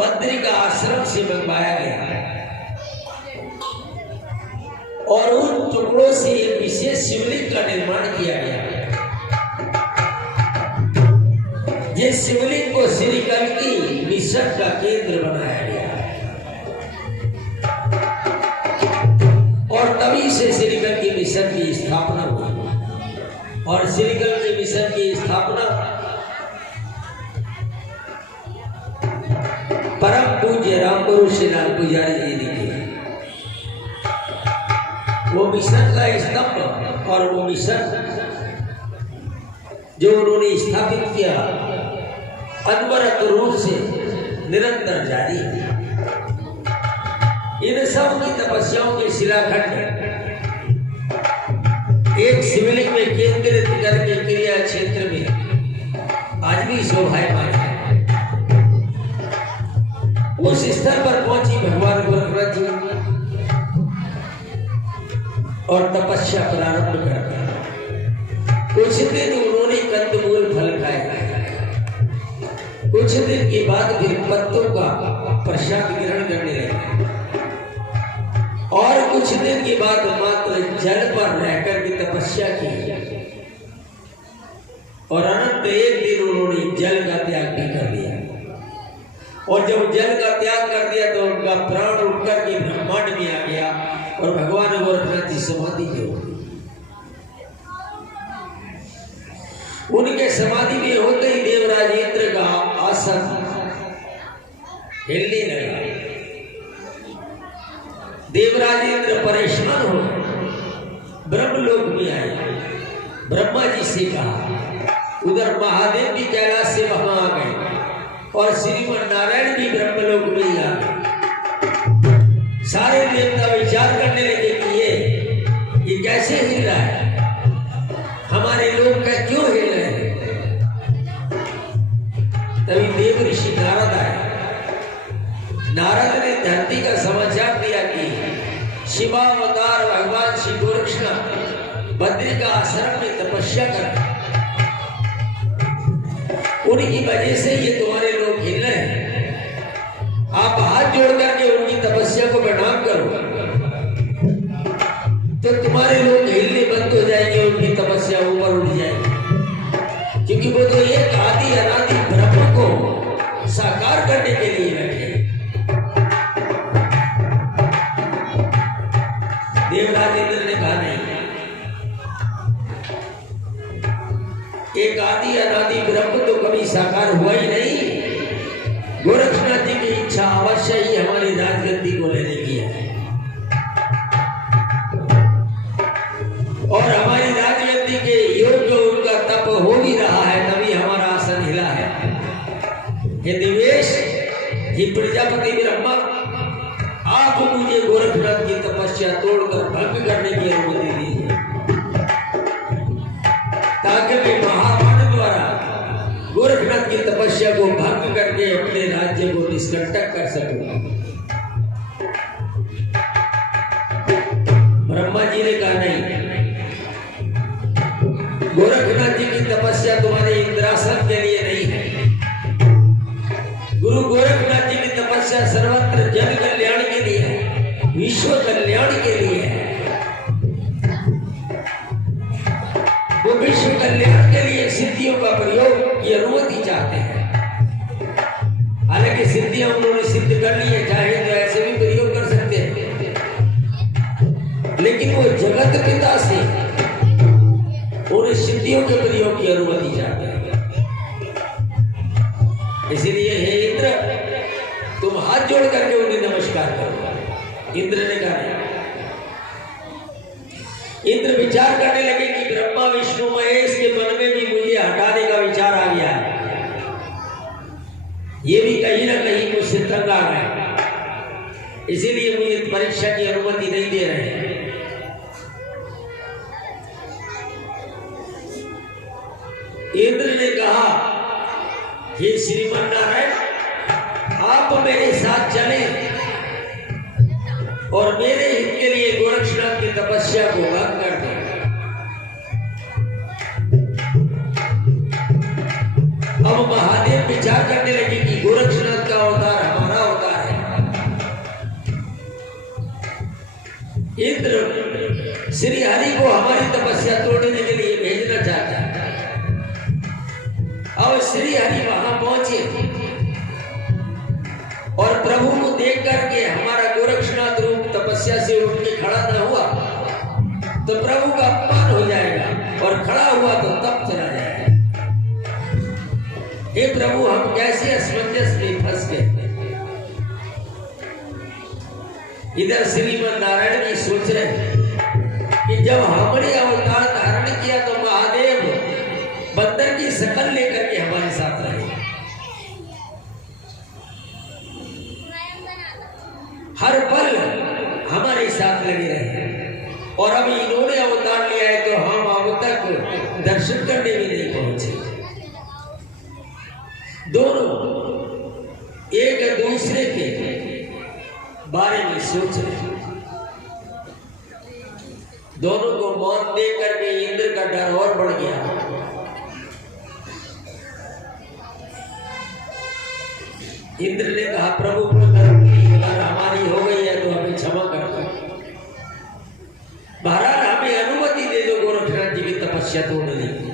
बद्री का आश्रम से मंगवाया गया और उन टुकड़ों से एक विशेष शिवलिंग का निर्माण किया गया। जिस शिवलिंग को श्रीकल्की मिशन का केंद्र बनाया गया और तभी से श्रीकल्की मिशन की स्थापना हुई। और श्रीकल्की मिशन की स्थापना परम पूज्य रामगुरु श्रीलाल पुजारी जी ने की। वो मिशन का स्तंभ और वो मिशन जो उन्होंने स्थापित किया अनवरत रूप से निरंतर जारी है। इन सब की तपस्याओं के शिलाखंड एक शिवलिंग में केंद्रित करके क्रिया क्षेत्र में आज भी शोभायमान है। उस स्तर पर पहुंची भगवान गोरखनाथ जी और तपस्या प्रारंभ कर दी। कुछ दिन उन्होंने कंदमूल फल खाए, कुछ दिन के बाद फिर पत्तों का प्रसाद ग्रहण करने लगे और कुछ दिन के बाद मात्र जल पर रहकर की तपस्या की और अनंत एक दिन उन्होंने जल का त्याग भी कर दिया। और जब जल का त्याग कर दिया तो उनका प्राण उठकर के ब्रह्मांड में आ गया और भगवान गोरखनाथ जी समाधि में हो गई। उनके समाधि में होते ही देवराज इंद्र का आसन हिलने लगा। देवराज इंद्र परेशान हो ब्रह्मलोक में आए, ब्रह्मा जी से कहा। उधर महादेव भी कैलाश से वहां आ गए और श्रीमन नारायण भी ब्रह्मलोक में ही आ गए। सारे देवता विचार करने लगे कि ये कैसे हिल रहा है, हमारे लोग का क्यों हिल रहे हैं। तभी देव ऋषि नारद आए। नारद ने धरती का समाचार दिया कि शिवावतार भगवान श्री गोरक्षनाथ बद्री का आश्रम में तपस्या कर, उनकी वजह से ये तुम्हारे लोग हिल रहे हैं। आप हाथ जोड़ करके उनकी तपस्या को प्रणाम करो तो तुम्हारे लोग हिलने बंद हो जाएंगे, उनकी तपस्या ऊपर उठ जाएगी। क्योंकि वो तो एक आदि अनादि ब्रह्म को साकार करने के लिए बैठे। देवराज इंद्र ने कहा नहीं, एक आदि अनादि ब्रह्म तो कभी साकार हुआ ही नहीं। गोरखनाथ जी की इच्छा अवश्य ही हमारी राजगद्दी को लेने की है और हमारी राजगद्दी के योग्य उनका तप हो भी रहा है, तभी हमारा आसन हिला है। हे दिवेश, हे प्रजापति ब्रह्मा, आप मुझे गोरखनाथ की तपस्या तोड़कर भंग करने की अनुमति दीजिए ताकि मैं महाबाण द्वारा गोरखनाथ की तपस्या को भंग करके अपने राज्य को निष्कंटक कर सकूं। ब्रह्मा जी ने कहा नहीं, गोरखनाथ जी की तपस्या तुम्हारे इंद्रासन के लिए नहीं है। गुरु गोरखनाथ जी की तपस्या सर्वत्र जन कल्याण के लिए है, विश्व कल्याण के लिए है। वो विश्व कल्याण के लिए सिद्धियों का प्रयोग की अनुमति चाहते हैं। हालांकि सिद्धियां उन्होंने सिद्ध कर ली है, चाहे तो ऐसे भी प्रयोग कर सकते हैं, लेकिन वो जगत पिता से उन सिद्धियों के प्रयोग की अनुमति चाहते हैं। इसलिए हे इंद्र, तुम हाथ जोड़ करके उन्हें नमस्कार करो। इंद्र ने कहा। इंद्र विचार करने लगे कि ब्रह्मा विष्णु महेश के मन में भी मुझे हटाने का विचार आ गया है, ये भी कहीं ना कहीं मुझसे तंग आ गए, इसीलिए मुझे परीक्षा की अनुमति नहीं दे रहे हैं। इंद्र ने कहा, हे श्रीमन नारायण, आप मेरे साथ चलें और मेरे हित के लिए गोरक्षनाथ की तपस्या को भंग कर दें। अब महादेव विचार करने लगे कि गोरक्षनाथ का अवतार हमारा श्री हरि को हमारी तपस्या तोड़ने के लिए भेजना चाहता है। और श्री हरि वहां पहुंचे और प्रभु को देख करके हमारा गोरक्षनाथ रूप तपस्या से उठ के खड़ा न हुआ तो प्रभु का अपमान हो जाएगा, और खड़ा हुआ तो तब चला जाएगा। हे प्रभु, हम कैसे असमंजस में फंस गए। इधर श्रीमद नारायण जी सोच रहे हैं कि जब हमने अवतार धारण किया तो महादेव बंदर की शकल लेकर के हमारे साथ रहे, हर पल हमारे साथ लगे रहे, और अब इन्होंने अवतार लिया है तो हम अब तक दर्शन करने भी नहीं पहुंचे। दोनों एक दूसरे के बारे में सोच रहे, दोनों को मौत दे करके इंद्र का डर और बढ़ गया। इंद्र ने कहा, प्रभु अगर हमारी हो गई है तो हमें क्षमा कर दो, महाराज हमें अनुमति दे दो गोरक्षनाथ जी की तपस्या तोड़ने की।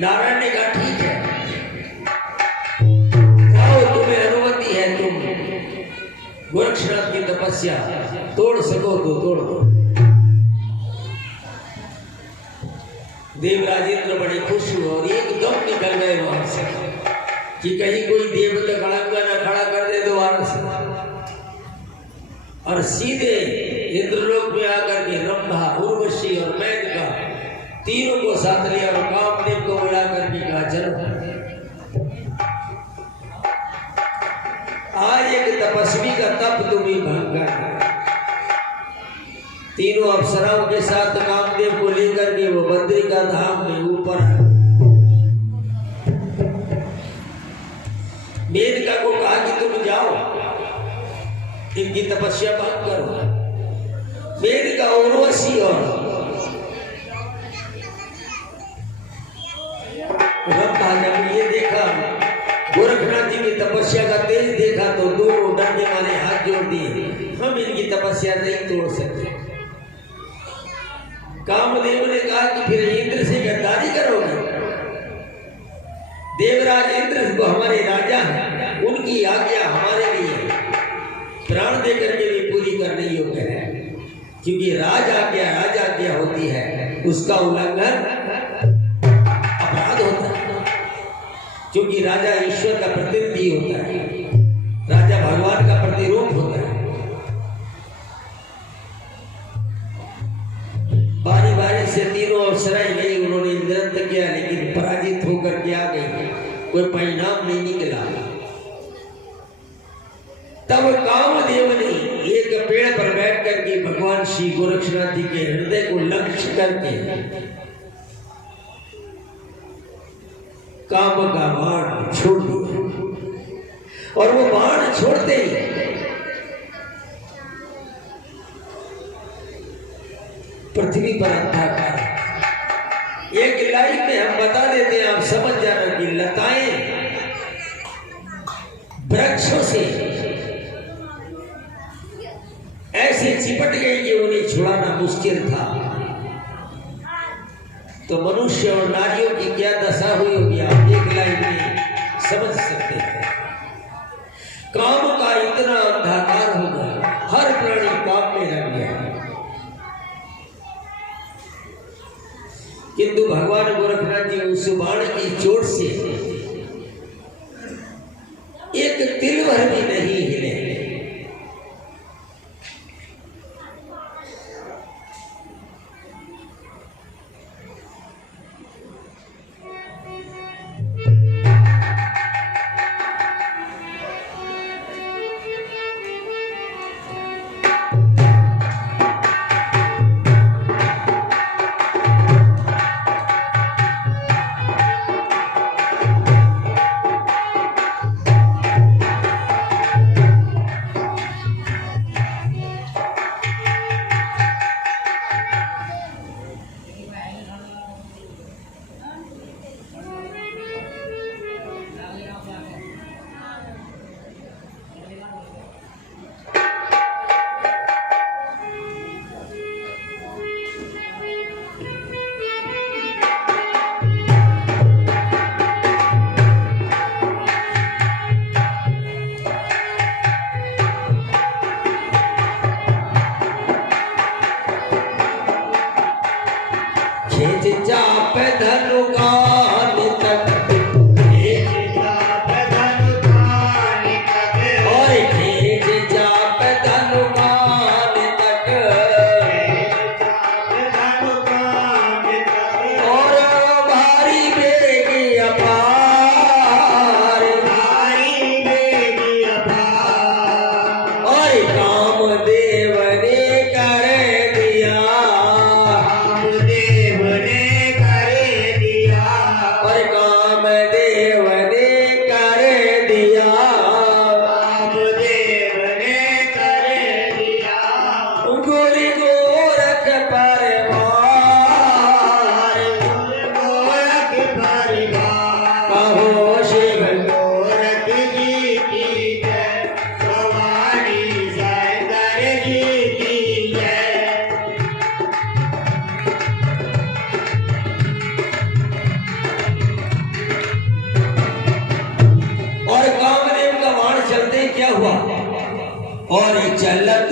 नारायण ने कहा, ठीक है, जाओ, तुम्हें अनुमति है, तुम गोरक्षनाथ की तपस्या तोड़ सको तो तोड़ दो। देवराजेंद्र बड़े खुश हुए और एकदम निकल गए वहां से कि कहीं कोई देवता खड़ंगा न खड़ा कर दे दोबारा से, और सीधे इंद्रलोक में आकर के रंभा, उर्वशी और मेनका तीनों को साथ लिया और कामदेव को बुला करके कहा, चलो आज एक तपस्वी का तप तुम्हें भंग करना। तीनों अप्सराओं के साथ कामदेव को लेकर के वो बद्रिका धाम में ऊपर मेनका को कहा कि तुम जाओ, इनकी तपस्या भंग करो। मेनका, उर्वशी और रंभा जब ये देखा, गोरखनाथ जी की तपस्या का तेज देखा तो दोनों डरने वाले हाथ जोड़ दिए, हम इनकी तपस्या नहीं तोड़ सकते। कामदेव ने कहा कि फिर इंद्र से गद्दारी करोगे? देवराज इंद्र को हमारे राजा हैं, उनकी आज्ञा हमारे लिए प्राण देकर के भी पूरी करने योग्य है, क्योंकि राज आज्ञा होती है, उसका उल्लंघन अपराध होता है, क्योंकि राजा ईश्वर का प्रतिनिधि होता है, राजा भगवान का प्रतिरूप होता है। बारी बारी से तीनों अप्सराएं गई, उन्होंने नृत्य किया, लेकिन पराजित होकर के आ गई, कोई परिणाम नहीं निकला। तब कामदेव ने एक पेड़ पर बैठ करके भगवान श्री गोरक्षनाथ जी के हृदय को लक्ष्य करके काम का बाण छोड़ दिया, और वो बाण छोड़ते ही पृथ्वी पर अंधाकार। एक लाइन में हम बता देते हैं, आप समझ जाना कि लताएं वृक्षों से ऐसे चिपट गई कि उन्हें छुड़ाना मुश्किल था। तो मनुष्य और नारियों की क्या दशा हुई होगी, आप एक लाइन में समझ सकते हैं। काम का इतना अंधकार हो गया, हर प्राणी काम में लग गया, किंतु भगवान गोरखनाथ जी उस बाण की चोट से एक तिल भर भी नहीं हिले। जाप धनुकान तक और खींच जाप धनुकान तक और भारी बेग अपार और कामदेव ने कर दिया और कामदेव ने कर दिया गुरु गोरख परवार कहो शिव और कामदेव का बाण चलते क्या हुआ और चलत